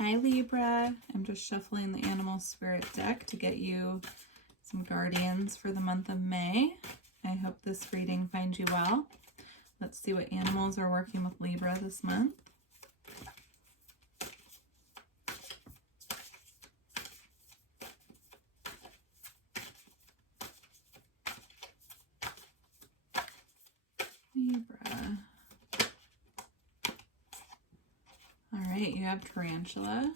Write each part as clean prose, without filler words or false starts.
Hi Libra, I'm just shuffling the Animal Spirit deck to get you some guardians for the month of May. I hope this reading finds you well. Let's see what animals are working with Libra this month. Libra. All right, you have tarantula.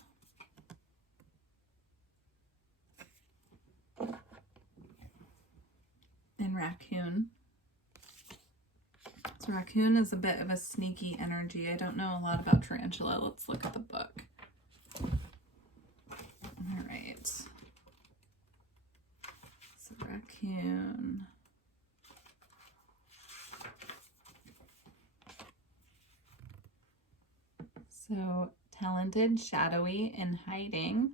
And raccoon. So raccoon is a bit of a sneaky energy. I don't know a lot about tarantula. Let's look at the book. All right. So raccoon. So talented, shadowy, and hiding.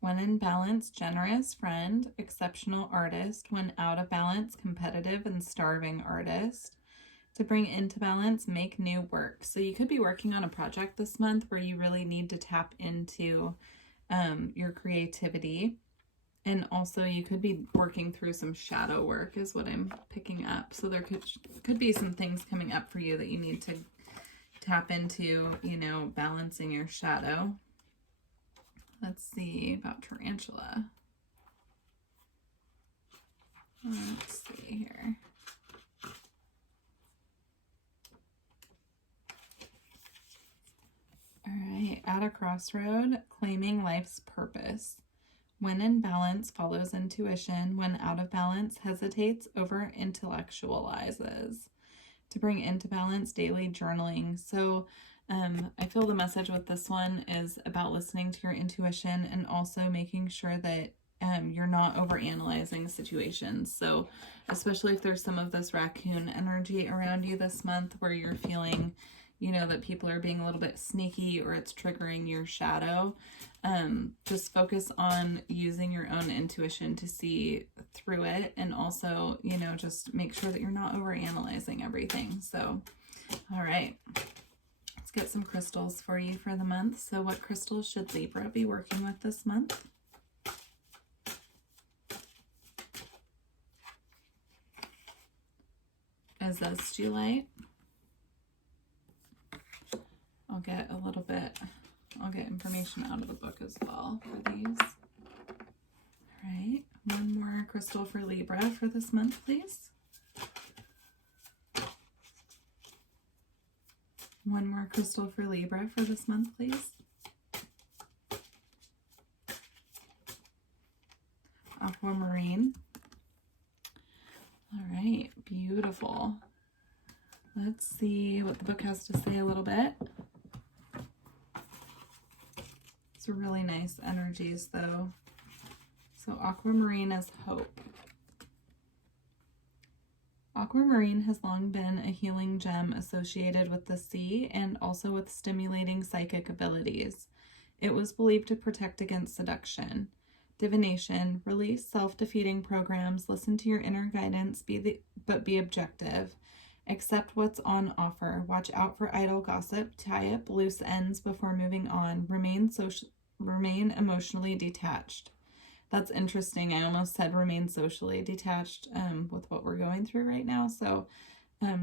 When in balance, generous, friend, exceptional artist. When out of balance, competitive and starving artist. To bring into balance, make new work. So you could be working on a project this month where you really need to tap into your creativity. And also you could be working through some shadow work is what I'm picking up. So there could be some things coming up for you that you need to tap into, you know, balancing your shadow. Let's see about tarantula. Let's see here. All right, at a crossroad, claiming life's purpose. When in balance, follows intuition. When out of balance, hesitates, over intellectualizes. To bring into balance, daily journaling. So I feel the message with this one is about listening to your intuition and also making sure that you're not overanalyzing situations. So especially if there's some of this raccoon energy around you this month where you're feeling, you know, that people are being a little bit sneaky or it's triggering your shadow, just focus on using your own intuition to see through it. And also, you know, just make sure that you're not overanalyzing everything. So, all right, let's get some crystals for you for the month. So what crystals should Libra be working with this month? Azestulite. I'll get information out of the book as well for these. All right, one more crystal for Libra for this month, please. One more crystal for Libra for this month, please. Aquamarine. All right, beautiful. Let's see what the book has to say a little bit. It's really nice energies though. So aquamarine is hope. Aquamarine has long been a healing gem associated with the sea and also with stimulating psychic abilities. It was believed to protect against seduction, divination, release self-defeating programs, listen to your inner guidance, but be objective. Accept what's on offer. Watch out for idle gossip. Tie up loose ends before moving on. Remain emotionally detached. That's interesting. I almost said remain socially detached with what we're going through right now. So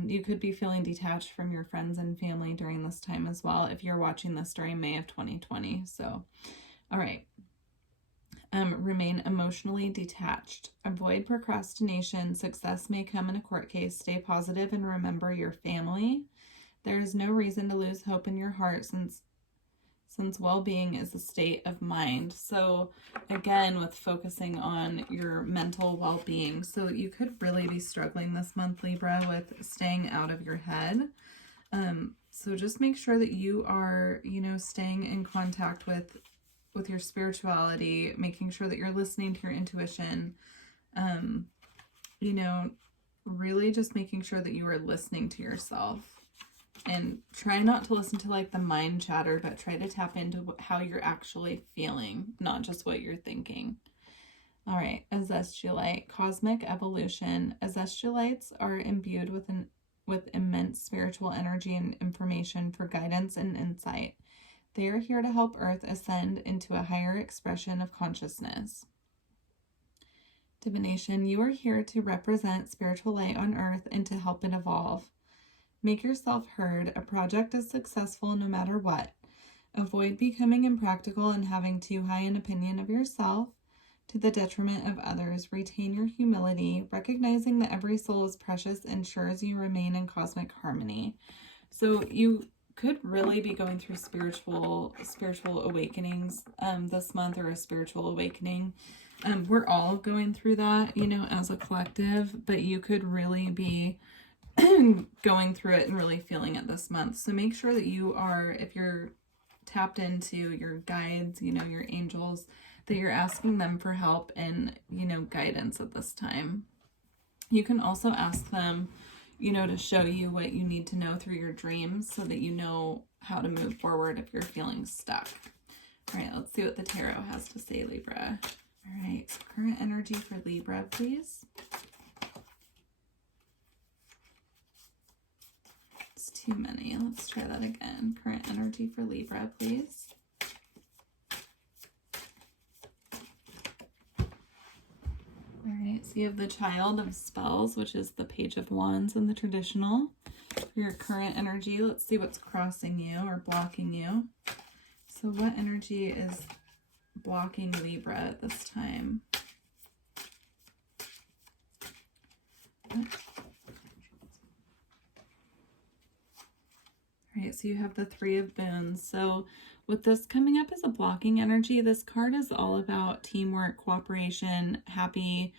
you could be feeling detached from your friends and family during this time as well if you're watching this during May of 2020. So, all right. Remain emotionally detached. Avoid procrastination. Success may come in a court case. Stay positive and remember your family. There is no reason to lose hope in your heart since well-being is a state of mind. So again, with focusing on your mental well-being. So you could really be struggling this month, Libra, with staying out of your head. So just make sure that you are, you know, staying in contact with your spirituality, making sure that you're listening to your intuition, you know, really just making sure that you are listening to yourself and try not to listen to like the mind chatter, but try to tap into how you're actually feeling, not just what you're thinking. All right, Azestulite, cosmic evolution. Azestulites are imbued with immense spiritual energy and information for guidance and insight. They are here to help Earth ascend into a higher expression of consciousness. Divination, you are here to represent spiritual light on Earth and to help it evolve. Make yourself heard. A project is successful no matter what. Avoid becoming impractical and having too high an opinion of yourself to the detriment of others. Retain your humility, recognizing that every soul is precious ensures you remain in cosmic harmony. So you could really be going through spiritual awakenings this month, or a spiritual awakening. We're all going through that, you know, as a collective, but you could really be going through it and really feeling it this month. So make sure that you are, if you're tapped into your guides, you know, your angels, that you're asking them for help and, you know, guidance at this time. You can also ask them, you know, to show you what you need to know through your dreams so that you know how to move forward if you're feeling stuck. All right, let's see what the tarot has to say, Libra. All right, current energy for Libra, please. It's too many. Let's try that again. Current energy for Libra, please. All right, so you have the Child of Spells, which is the Page of Wands in the traditional. For your current energy, let's see what's crossing you or blocking you. So what energy is blocking Libra at this time? All right, so you have the Three of Boons. So with this coming up as a blocking energy, this card is all about teamwork, cooperation, happy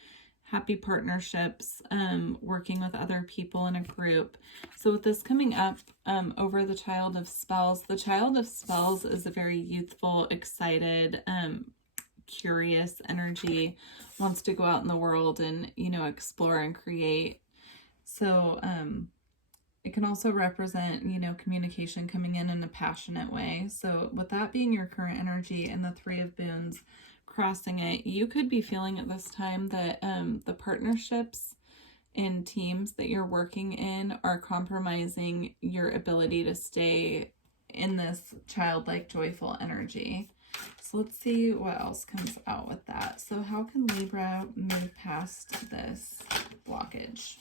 partnerships, working with other people in a group. So with this coming up over the Child of Spells is a very youthful, excited, curious energy, wants to go out in the world and, you know, explore and create. So it can also represent, you know, communication coming in a passionate way. So with that being your current energy and the Three of Boons crossing it, you could be feeling at this time that the partnerships and teams that you're working in are compromising your ability to stay in this childlike, joyful energy. So let's see what else comes out with that. So how can Libra move past this blockage?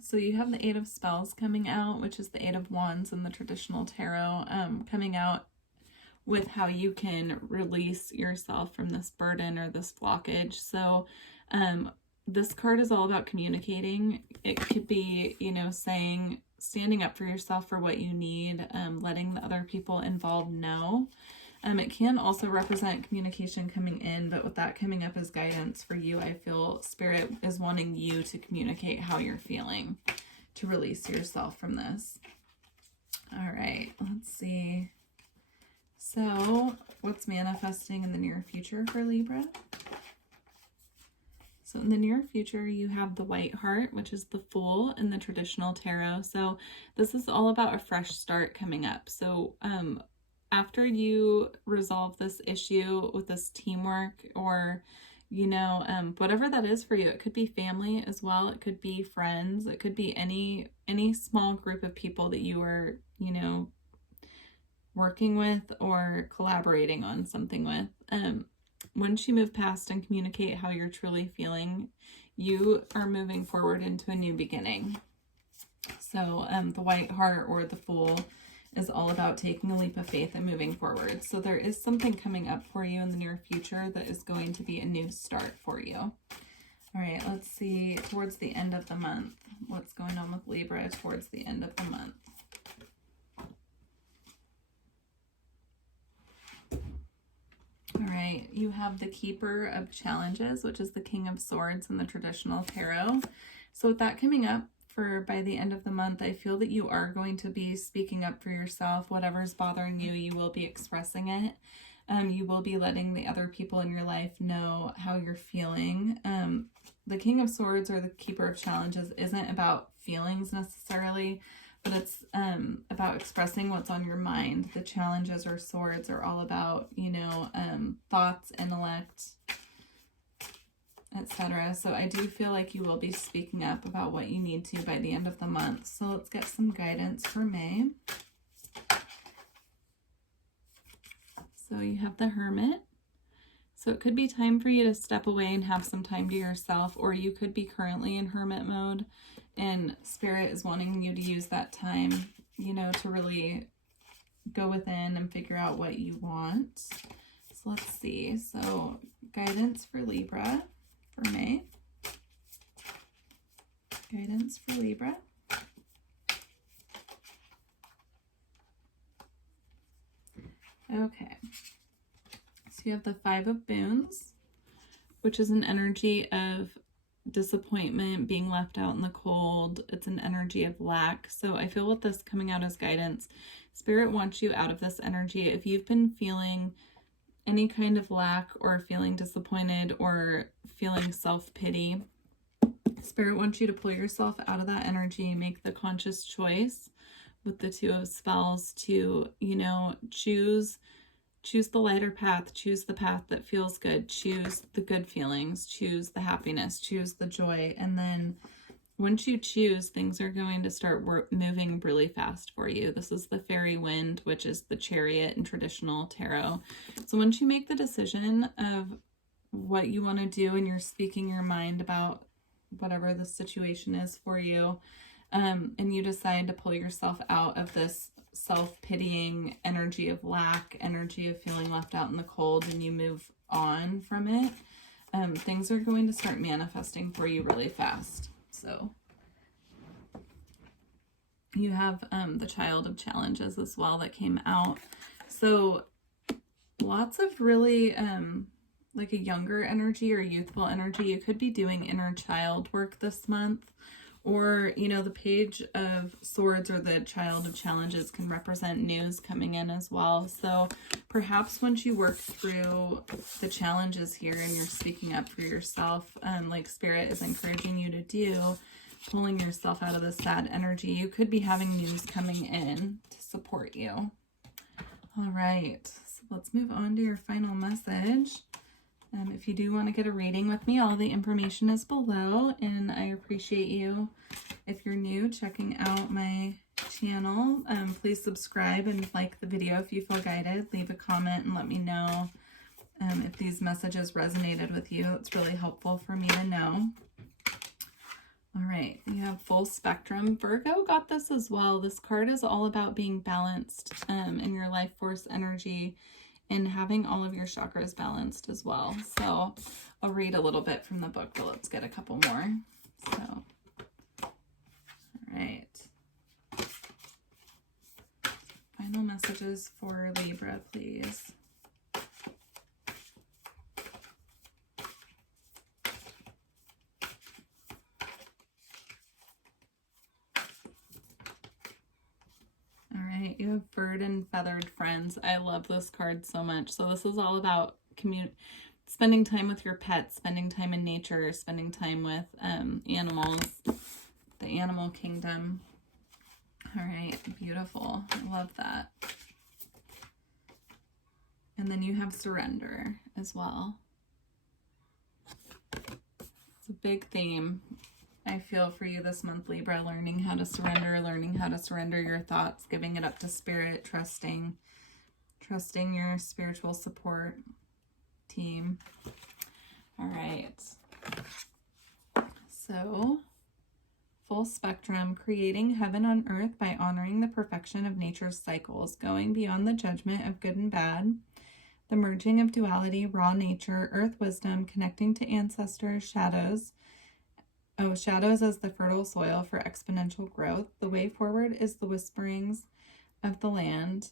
So you have the Eight of Spells coming out, which is the Eight of Wands in the traditional tarot, coming out with how you can release yourself from this burden or this blockage. So this card is all about communicating. It could be, you know, standing up for yourself for what you need, letting the other people involved know. It can also represent communication coming in, but with that coming up as guidance for you, I feel Spirit is wanting you to communicate how you're feeling, to release yourself from this. All right, let's see. So what's manifesting in the near future for Libra? So in the near future, you have the White Heart, which is the Fool in the traditional tarot. So this is all about a fresh start coming up. So after you resolve this issue with this teamwork, or, you know, whatever that is for you, it could be family as well. It could be friends. It could be any small group of people that you are, you know, working with or collaborating on something with. Once you move past and communicate how you're truly feeling, you are moving forward into a new beginning. So the White Heart or the Fool is all about taking a leap of faith and moving forward. So there is something coming up for you in the near future that is going to be a new start for you. All right, let's see towards the end of the month, what's going on with Libra towards the end of the month. All right, you have the Keeper of Challenges, which is the King of Swords in the traditional tarot. So with that coming up for by the end of the month, I feel that you are going to be speaking up for yourself. Whatever's bothering you, you will be expressing it. You will be letting the other people in your life know how you're feeling. The King of Swords or the Keeper of Challenges isn't about feelings necessarily, but it's about expressing what's on your mind. The challenges or swords are all about, you know, thoughts, intellect, etc. So I do feel like you will be speaking up about what you need to by the end of the month. So let's get some guidance for May. So you have the Hermit. So it could be time for you to step away and have some time to yourself, or you could be currently in hermit mode and Spirit is wanting you to use that time, you know, to really go within and figure out what you want. So let's see. So guidance for Libra for May. Guidance for Libra. Okay. So you have the Five of Boons, which is an energy of disappointment, being left out in the cold. It's an energy of lack. So I feel with this coming out as guidance, Spirit wants you out of this energy. If you've been feeling any kind of lack or feeling disappointed or feeling self-pity, Spirit wants you to pull yourself out of that energy, make the conscious choice with the Two of Spells to, you know, choose the lighter path, choose the path that feels good, choose the good feelings, choose the happiness, choose the joy. And then once you choose, things are going to start moving really fast for you. This is the fairy wind, which is the chariot in traditional tarot. So once you make the decision of what you want to do and you're speaking your mind about whatever the situation is for you, and you decide to pull yourself out of this self-pitying energy of lack, energy of feeling left out in the cold, and you move on from it, things are going to start manifesting for you really fast. So you have the Child of Challenges as well that came out. So lots of really like a younger energy or youthful energy. You could be doing inner child work this month. Or, you know, the Page of Swords or the Child of Challenges can represent news coming in as well. So perhaps once you work through the challenges here and you're speaking up for yourself, like Spirit is encouraging you to do, pulling yourself out of the sad energy, you could be having news coming in to support you. All right, so let's move on to your final message. If you do want to get a reading with me, all the information is below, and I appreciate you, if you're new, checking out my channel. Please subscribe and like the video if you feel guided. Leave a comment and let me know if these messages resonated with you. It's really helpful for me to know. All right, you have Full Spectrum. Virgo got this as well. This card is all about being balanced in your life force energy, and having all of your chakras balanced as well. So I'll read a little bit from the book, but let's get a couple more. So, all right. Final messages for Libra, please. You have Furred and Feathered Friends. I love this card so much. So this is all about spending time with your pets, spending time in nature, spending time with animals, the animal kingdom. All right, beautiful. I love that. And then you have Surrender as well. It's a big theme, I feel, for you this month, Libra, learning how to surrender your thoughts, giving it up to Spirit, trusting your spiritual support team. All right. So, Full Spectrum, creating heaven on earth by honoring the perfection of nature's cycles, going beyond the judgment of good and bad, the merging of duality, raw nature, earth wisdom, connecting to ancestors, shadows as the fertile soil for exponential growth. The way forward is in the whisperings of the land,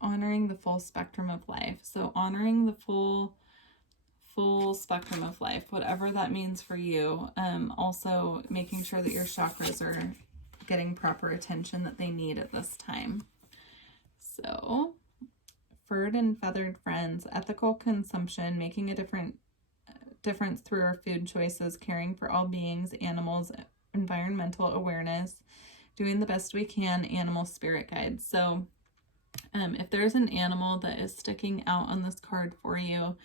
honoring the full spectrum of life. So honoring the full spectrum of life, whatever that means for you. Also making sure that your chakras are getting proper attention that they need at this time. So, Furred and Feathered Friends, ethical consumption, making a difference through our food choices, caring for all beings, animals, environmental awareness, doing the best we can, animal spirit guides. So if there's an animal that is sticking out on this card for you,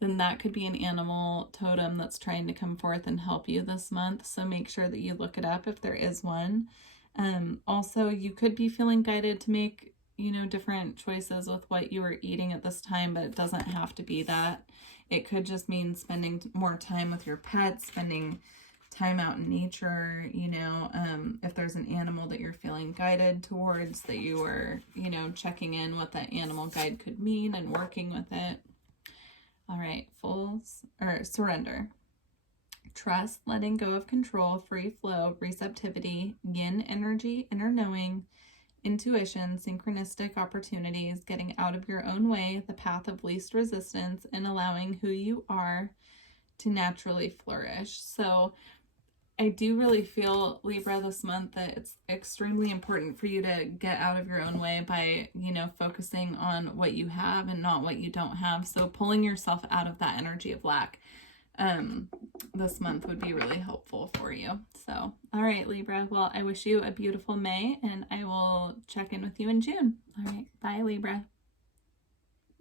then that could be an animal totem that's trying to come forth and help you this month. So make sure that you look it up if there is one. Also, you could be feeling guided to make, different choices with what you are eating at this time, but it doesn't have to be that. It could just mean spending more time with your pets, spending time out in nature, if there's an animal that you're feeling guided towards, that you are, checking in what that animal guide could mean and working with it. All right, surrender. Trust, letting go of control, free flow, receptivity, yin energy, inner knowing, intuition, synchronistic opportunities, getting out of your own way, the path of least resistance, and allowing who you are to naturally flourish. So I do really feel, Libra, this month that it's extremely important for you to get out of your own way by, focusing on what you have and not what you don't have. So pulling yourself out of that energy of lack this month would be really helpful for you. So, all right, Libra. Well, I wish you a beautiful May, and I will check in with you in June. All right. Bye, Libra.